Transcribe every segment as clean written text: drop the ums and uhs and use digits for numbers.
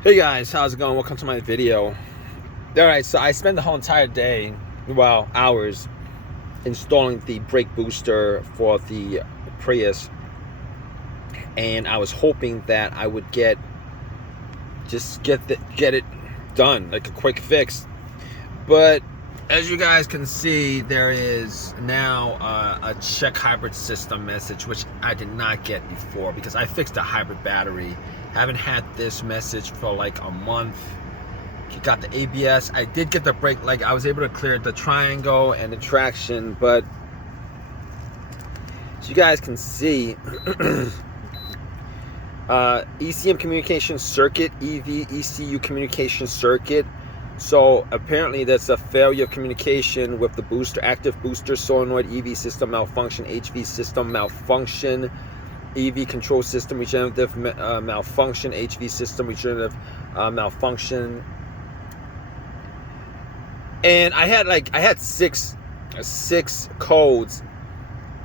Hey guys, how's it going? Welcome to my video. Alright, so I spent the whole entire day, well, hours, installing the brake booster for the Prius, and I was hoping that I would get it done, like a quick fix. But as you guys can see, there is now a check hybrid system message, which I did not get before because I fixed the hybrid battery. Haven't had this message for like a month. You got the ABS. I did get the brake, like I was able to clear the triangle and the traction, but as you guys can see, ECM communication circuit, EV ECU communication circuit. So apparently there's a failure of communication with the booster, active booster solenoid, EV system malfunction, HV system malfunction, EV control system regenerative malfunction, HV system regenerative malfunction. And I had six codes.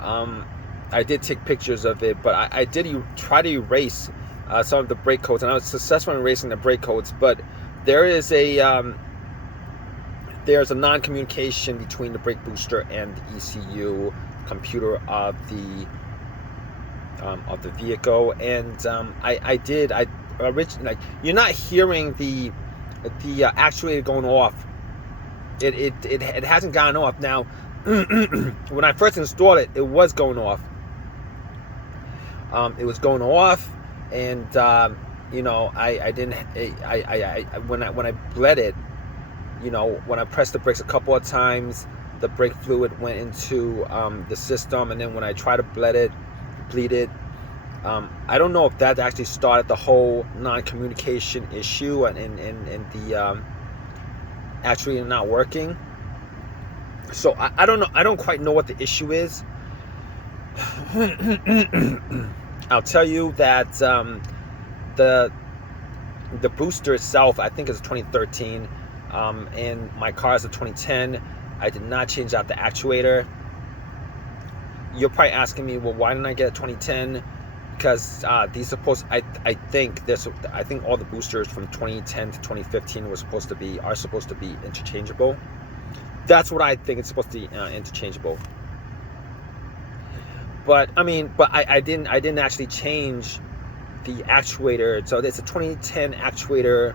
I did take pictures of it, but I did try to erase some of the brake codes, and I was successful in erasing the brake codes. But there is there's a non-communication between the brake booster and the ECU computer of the vehicle, and I originally, like, you're not hearing the actuator going off. It hasn't gone off now. When I first installed it, it was going off. It was going off, and you know, when I bled it, you know, when I pressed the brakes a couple of times, the brake fluid went into the system, and then when I tried to bleed it, I don't know if that actually started the whole non-communication issue and the actually not working. So I don't know. I don't quite know what the issue is. I'll tell you that the booster itself, I think, is a 2013, and my car is a 2010. I did not change out the actuator. You're probably asking me, well, why didn't I get a 2010? Because these supposed, I think all the boosters from 2010 to 2015 are supposed to be interchangeable. That's what I think. It's supposed to be interchangeable. But I mean, I didn't actually change the actuator. So it's a 2010 actuator,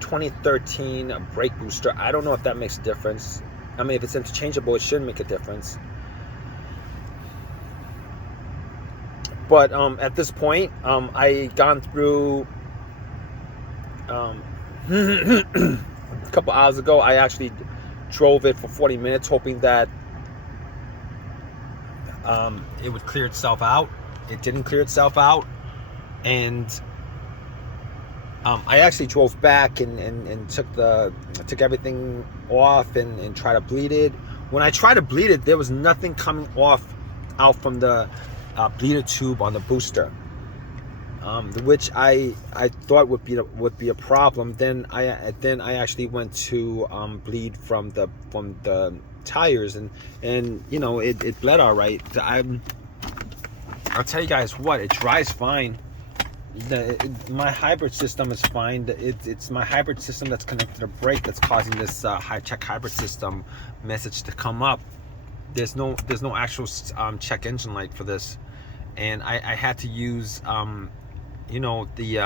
2013 brake booster. I don't know if that makes a difference. I mean, if it's interchangeable, it shouldn't make a difference. But at this point, I gone through a couple hours ago. I actually drove it for 40 minutes, hoping that it would clear itself out. It didn't clear itself out, and I actually drove back and took everything off and tried to bleed it. When I tried to bleed it, there was nothing coming out from the bleeder tube on the booster, which I thought would be a problem. Then I actually went to bleed from the tires, and you know, it bled all right. I'll tell you guys what, it dries fine. My hybrid system is fine. It's my hybrid system that's connected to the brake that's causing this check hybrid system message to come up. There's no actual check engine light for this, and I had to use you know, the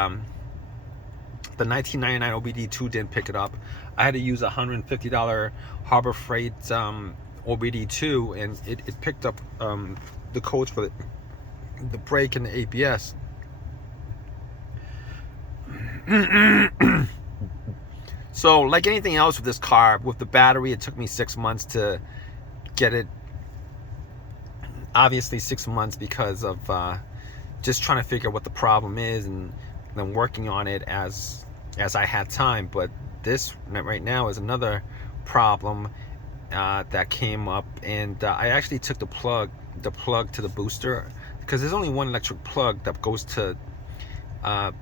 1999 OBD2 didn't pick it up. I had to use a $150 Harbor Freight OBD2, and it picked up the codes for the brake and the ABS. So like anything else with this car, with the battery, it took me 6 months to get it. Obviously 6 months because of just trying to figure out what the problem is, and then working on it as I had time. But this right now is another problem that came up, and I actually took the plug to the booster, because there's only one electric plug that goes to the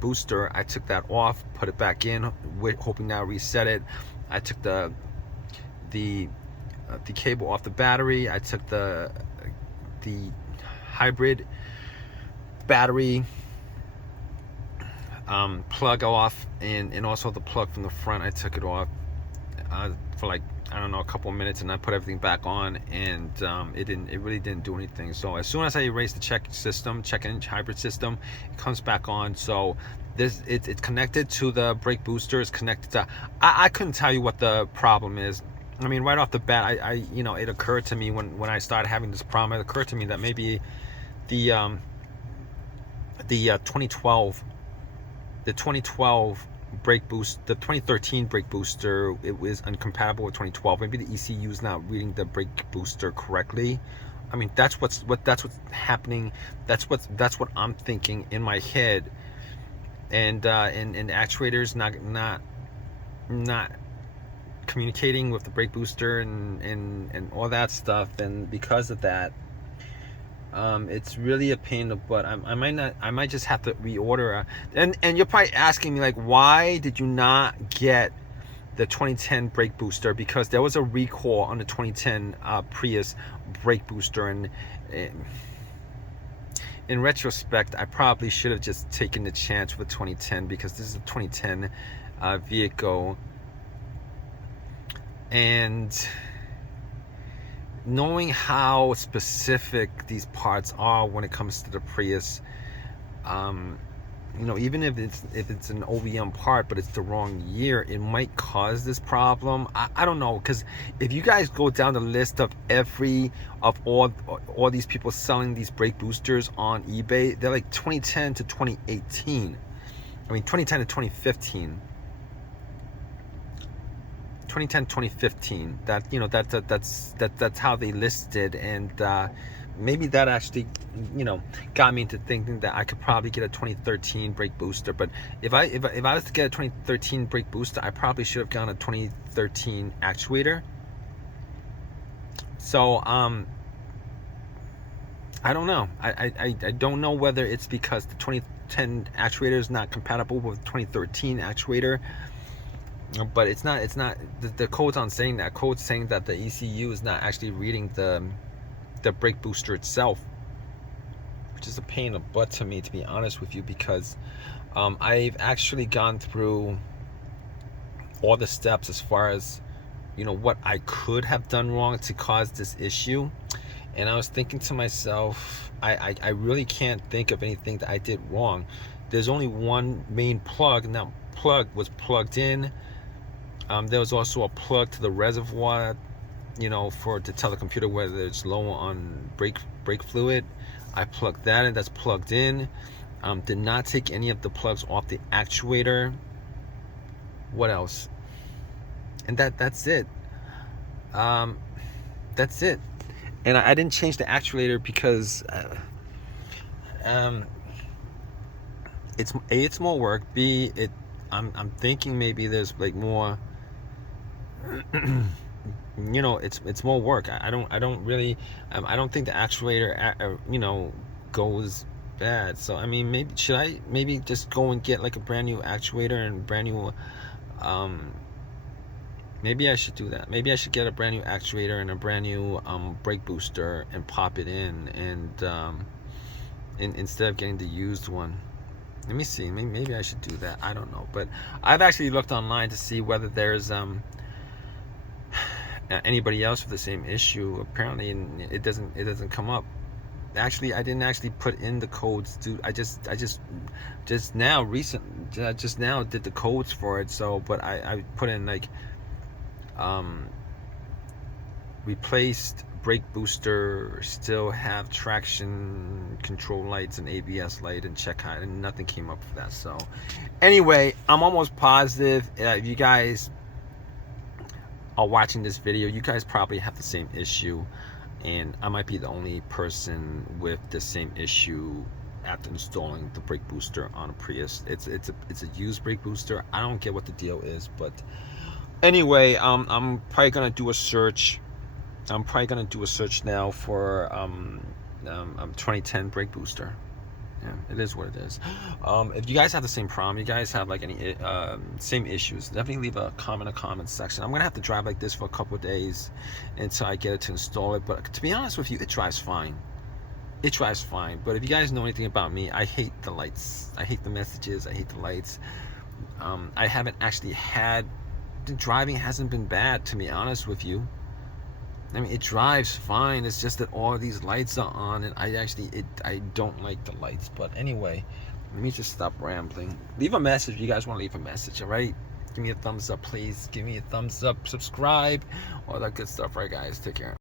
booster. I took that off, put it back in, hoping that reset it. I took the cable off the battery. I took the hybrid battery plug off, and also the plug from the front. I took it off for like, I don't know, a couple of minutes, and I put everything back on, and it really didn't do anything. So as soon as I erase the check engine hybrid system, it comes back on. So it's connected to the brake booster. It's connected to, I couldn't tell you what the problem is. I mean, right off the bat, I you know, it occurred to me when I started having this problem, it occurred to me that maybe the 2012 brake boost, the 2013 brake booster, it was incompatible with 2012. Maybe the ECU is not reading the brake booster correctly. I mean, that's what's happening. That's what I'm thinking in my head. And actuators not communicating with the brake booster and all that stuff, and because of that, it's really a pain in the butt. I might just have to reorder and you're probably asking me, like, why did you not get the 2010 brake booster? Because there was a recall on the 2010 Prius brake booster, and in retrospect, I probably should have just taken the chance with 2010, because this is a 2010 vehicle. And knowing how specific these parts are when it comes to the Prius, you know, even if it's an OEM part but it's the wrong year, it might cause this problem. I don't know, because if you guys go down the list of all these people selling these brake boosters on eBay, they're like 2010 to 2018. I mean, 2010 to 2015. 2010, 2015. That, you know, that's how they listed, and maybe that actually, you know, got me into thinking that I could probably get a 2013 brake booster. But if I was to get a 2013 brake booster, I probably should have gotten a 2013 actuator. So I don't know. I don't know whether it's because the 2010 actuator is not compatible with 2013 actuator. But it's not the code's on saying that. Code's saying that the ECU is not actually reading the brake booster itself, which is a pain in the butt to me, to be honest with you, because I've actually gone through all the steps as far as, you know, what I could have done wrong to cause this issue. And I was thinking to myself, I really can't think of anything that I did wrong. There's only one main plug, and that plug was plugged in. There was also a plug to the reservoir, you know, to tell the computer whether it's low on brake fluid. I plugged that in. That's plugged in. Did not take any of the plugs off the actuator. What else? And that's it. That's it. And I didn't change the actuator because it's more work. B, I'm thinking maybe there's like more. You know, it's more work. I don't really I don't think the actuator you know, goes bad. So I mean, maybe should I just go and get like a brand new actuator and brand new maybe I should do that. Maybe I should get a brand new actuator and a brand new brake booster and pop it in, and instead of getting the used one. Let me see, maybe I should do that. I don't know, but I've actually looked online to see whether there's anybody else with the same issue. Apparently it doesn't come up. Actually, I didn't actually put in the codes, dude. I just now did the codes for it. So, but I put in like replaced brake booster, still have traction control lights and ABS light and check height, and nothing came up for that. So anyway, I'm almost positive if you guys are watching this video, you guys probably have the same issue, and I might be the only person with the same issue after installing the brake booster on a Prius. It's a used brake booster. I don't get what the deal is, but anyway, I'm probably gonna do a search. I'm probably gonna do a search now for 2010 brake booster. Yeah, it is what it is. If you guys have the same problem, you guys have like any same issues, definitely leave a comment in the comment section. I'm gonna have to drive like this for a couple of days until I get it to install it, but to be honest with you, it drives fine. it drives fine. But if you guys know anything about me, I hate the lights. I hate the messages. I hate the lights. I haven't actually had, the driving hasn't been bad, to be honest with you. I mean, it drives fine. It's just that all these lights are on, and I don't like the lights. But anyway, let me just stop rambling. Leave a message if you guys want to leave a message, all right? Give me a thumbs up, please. Give me a thumbs up, subscribe, all that good stuff, right, guys? Take care.